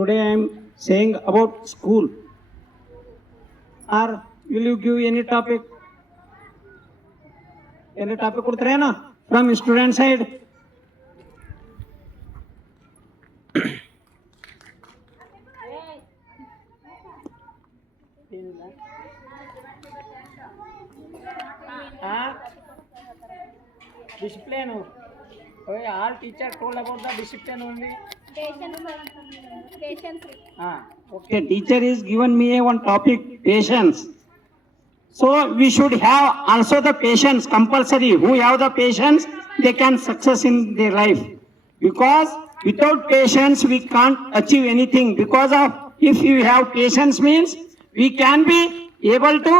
today I am saying about school. Or will you give any topic? Any topic ಕೊಡ್ತೀರೇನೋ from student side? Discipline. All teacher told about the discipline only. Patience. Okay, teacher is given me one topic, patience. So we should have also the patience compulsory. Who have the patience, they can success in their life. Because without patience, we can't achieve anything. Because of if you have patience means we can be able to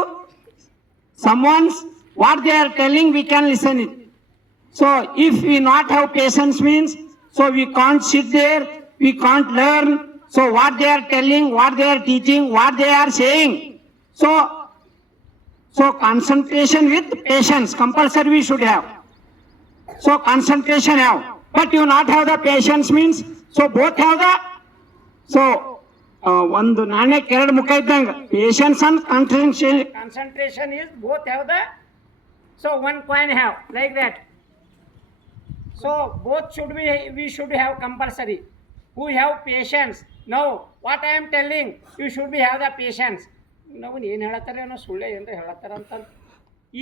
someone's what they are telling, we can listen it. So if we not have patience means, so we can't sit there, we can't learn. So what they are telling, what they are teaching, what they are saying. So concentration with patience compulsory we should have. So concentration have, but you not have the patience means, so both have the, so ಒಂದು ನಾಣ್ಯಕ್ಕೆ ಎರಡು ಮುಖ ಇದ್ದಂಗೆ patience and concentration is both have the, so one coin have like that. So both should be, we should have compulsory. Who have patience? Now what I am telling, you should be have the patience. ನಾವು ಏನು ಹೇಳತ್ತಾರೆ ಅನ್ನೋ ಸುಳ್ಳೆ ಏನಾರ ಹೇಳತ್ತಾರ ಅಂತ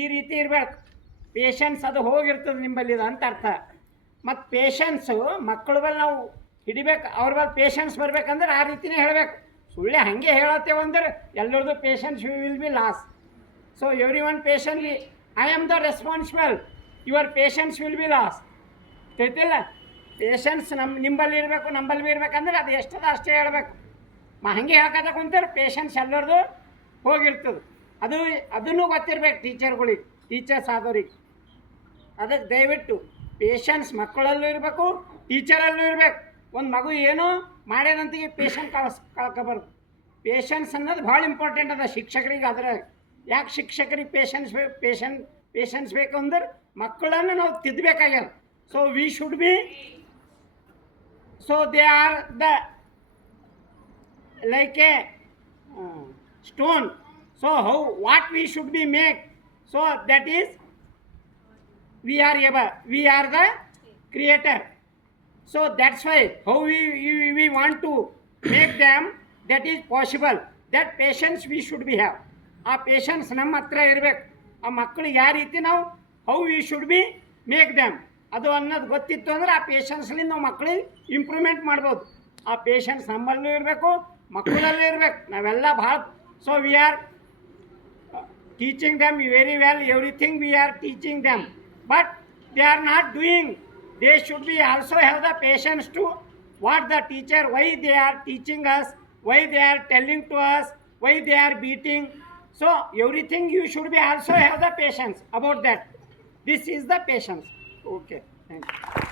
ಈ ರೀತಿ ಇರ್ಬೇಕು. ಪೇಷನ್ಸ್ ಅದು ಹೋಗಿರ್ತದೆ ನಿಂಬಲ್ಲಿ ಅಂತ ಅರ್ಥ. ಮತ್ತು ಪೇಷನ್ಸು ಮಕ್ಕಳ ಬಲ್ಲಿ ನಾವು ಹಿಡಿಬೇಕು, ಅವ್ರ ಬಲ್ಲಿ ಪೇಷನ್ಸ್ ಬರ್ಬೇಕಂದ್ರೆ ಆ ರೀತಿನೇ ಹೇಳಬೇಕು. ಸುಳ್ಳೆ ಹಾಗೆ ಹೇಳತ್ತೇವೆ ಅಂದ್ರೆ ಎಲ್ಲರದು patience will be loss. So everyone patiently I am the responsible, your patience will be loss. ತಿಳಿತಿಲ್ಲ? ಪೇಷನ್ಸ್ ನಿಂಬಲ್ಲಿ ಇರಬೇಕು, ನಂಬಲ್ಲಿ ಬಿ ಇರ್ಬೇಕಂದ್ರೆ ಅದು ಎಷ್ಟದ ಅಷ್ಟೇ ಹೇಳ್ಬೇಕು. ಹಾಗೆ ಹಾಕೋದ ಕುಂತಾರೆ ಪೇಷನ್ಸ್ ಎಲ್ಲರದು ಹೋಗಿರ್ತದೆ. ಅದನ್ನು ಗೊತ್ತಿರ್ಬೇಕು ಟೀಚರ್ಗಳಿಗೆ, ಟೀಚರ್ಸ್ ಆದವ್ರಿಗೆ. ಅದಕ್ಕೆ ದಯವಿಟ್ಟು ಪೇಷನ್ಸ್ ಮಕ್ಕಳಲ್ಲೂ ಇರಬೇಕು, ಟೀಚರಲ್ಲೂ ಇರಬೇಕು. ಒಂದು ಮಗು ಏನೋ ಮಾಡ್ಯದಂತಿಗೆ ಪೇಷನ್ಸ್ ಕಳ್ಕೊಬಾರ್ದು. ಪೇಷನ್ಸ್ ಅನ್ನೋದು ಭಾಳ ಇಂಪಾರ್ಟೆಂಟ್ ಅದ ಶಿಕ್ಷಕರಿಗೆ. ಅದ್ರ ಯಾಕೆ ಶಿಕ್ಷಕರಿಗೆ ಪೇಷನ್ಸ್ ಬೇಕು ಅಂದ್ರೆ ಮಕ್ಕಳನ್ನು ನಾವು ತಿದ್ದಬೇಕಾಗ್ಯದ. So we should be, so they are the like a stone. So how, what we should be make, so that is we are the creator. So that's why how we want to make them, that is possible. That patience we should be have. ಆ ಪೇಷನ್ಸ್ ನಮ್ಮ ಹತ್ರ ಇರಬೇಕು. ಆ ಮಕ್ಕಳಿಗೆ ಯಾವ ರೀತಿ ನಾವು how we should B make damn ಅದು ಅನ್ನೋದು ಗೊತ್ತಿತ್ತು ಅಂದ್ರೆ ಆ ಪೇಷನ್ಸ್ಲಿಂದ ನಾವು ಮಕ್ಕಳಿಗೆ ಇಂಪ್ರೂವ್ಮೆಂಟ್ ಮಾಡ್ಬೋದು. ಆ ಪೇಷನ್ಸ್ ನಮ್ಮಲ್ಲೂ ಇರಬೇಕು, ಮಕ್ಕಳಲ್ಲೂ ಇರಬೇಕು. ನಾವೆಲ್ಲ ಭಾಳ, so we are teaching them very well, everything we are teaching them, but they are not doing. They should be also have the patience to what the teacher, why they are teaching us, why they are telling to us, why they are beating. So everything you should be also have the patience about that. This is the patience. Okay, thank you.